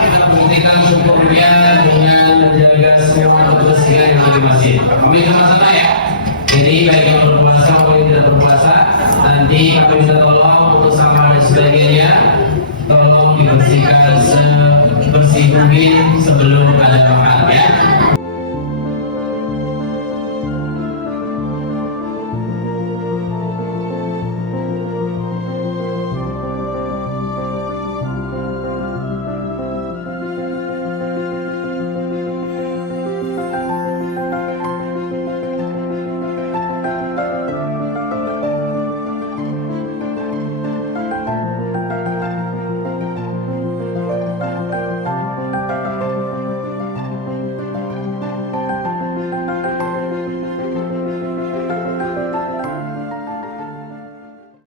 Kita buktikan syukurnya dengan menjaga semua kebersihan yang ada di masjid. Kami sama-sama ya. Jadi baik yang berpuasa maupun yang tidak berpuasa, nanti kami minta tolong untuk sama dan sebagainya, tolong dibersihkan sebersih mungkin sebelum ada makan ya.